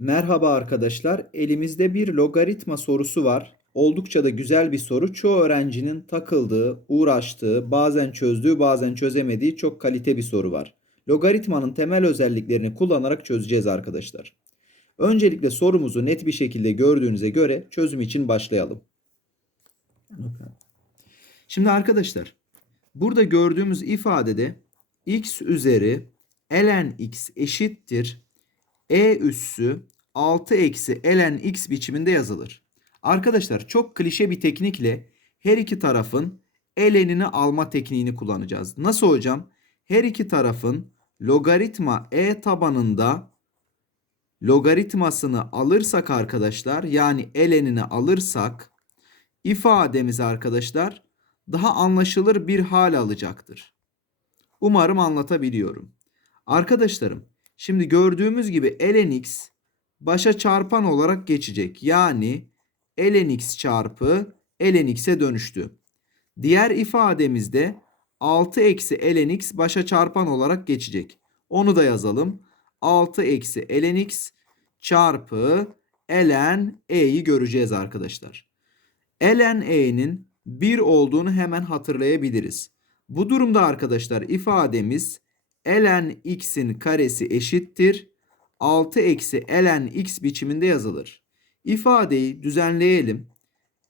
Merhaba arkadaşlar. Elimizde bir logaritma sorusu var. Oldukça da güzel bir soru. Çoğu öğrencinin takıldığı, uğraştığı, bazen çözdüğü, bazen çözemediği çok kalite bir soru var. Logaritmanın temel özelliklerini kullanarak çözeceğiz arkadaşlar. Öncelikle sorumuzu net bir şekilde gördüğünüze göre çözüm için başlayalım. Şimdi arkadaşlar, burada gördüğümüz ifadede x üzeri ln x eşittir e üssü 6 eksi ln x biçiminde yazılır. Arkadaşlar çok klişe bir teknikle her iki tarafın ln'ini alma tekniğini kullanacağız. Nasıl hocam? Her iki tarafın logaritma e tabanında logaritmasını alırsak arkadaşlar yani ln'ini alırsak ifademiz arkadaşlar daha anlaşılır bir hal alacaktır. Umarım anlatabiliyorum. Arkadaşlarım Şimdi gördüğümüz gibi ln x başa çarpan olarak geçecek. Yani ln x çarpı ln x'e dönüştü. Diğer ifademizde 6 eksi ln x başa çarpan olarak geçecek. Onu da yazalım. 6 eksi ln x çarpı ln e'yi göreceğiz arkadaşlar. ln e'nin 1 olduğunu hemen hatırlayabiliriz. Bu durumda arkadaşlar ifademiz ln x'in karesi eşittir. 6 eksi ln x biçiminde yazılır. İfadeyi düzenleyelim.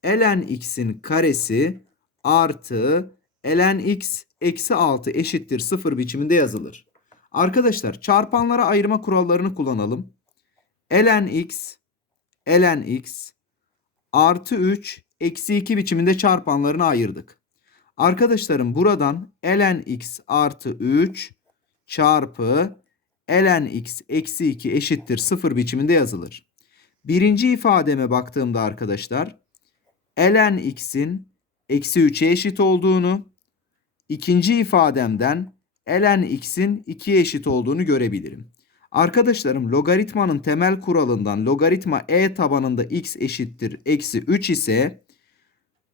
ln x'in karesi artı ln x eksi 6 eşittir 0 biçiminde yazılır. Arkadaşlar çarpanlara ayırma kurallarını kullanalım. ln x ln x artı 3 eksi 2 biçiminde çarpanlarını ayırdık. Arkadaşlarım buradan ln x artı 3 çarpı ln x eksi 2 eşittir 0 biçiminde yazılır. Birinci ifademe baktığımda arkadaşlar ln x'in eksi 3'e eşit olduğunu, ikinci ifademden ln x'in 2'ye eşit olduğunu görebilirim. Arkadaşlarım logaritmanın temel kuralından logaritma e tabanında x eşittir eksi 3 ise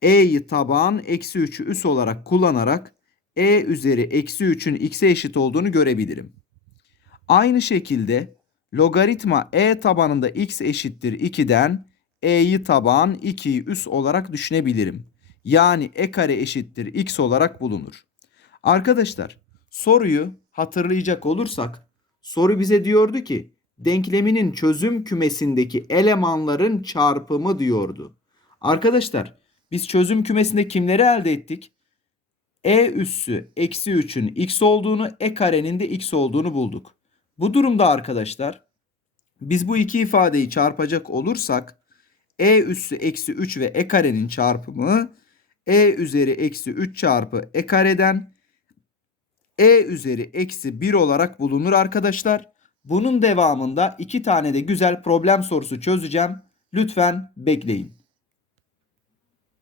e'yi taban eksi 3'ü üs olarak kullanarak e üzeri eksi 3'ün x'e eşit olduğunu görebilirim. Aynı şekilde logaritma e tabanında x eşittir 2'den e'yi taban 2'yi üs olarak düşünebilirim. Yani e kare eşittir x olarak bulunur. Arkadaşlar soruyu hatırlayacak olursak soru bize diyordu ki denkleminin çözüm kümesindeki elemanların çarpımı diyordu. Arkadaşlar biz çözüm kümesinde kimleri elde ettik? E üssü eksi 3'ün x olduğunu, e karenin de x olduğunu bulduk. Bu durumda arkadaşlar biz bu iki ifadeyi çarpacak olursak e üssü eksi 3 ve e karenin çarpımı e üzeri eksi 3 çarpı e kareden e üzeri eksi 1 olarak bulunur arkadaşlar. Bunun devamında iki tane de güzel problem sorusu çözeceğim. Lütfen bekleyin.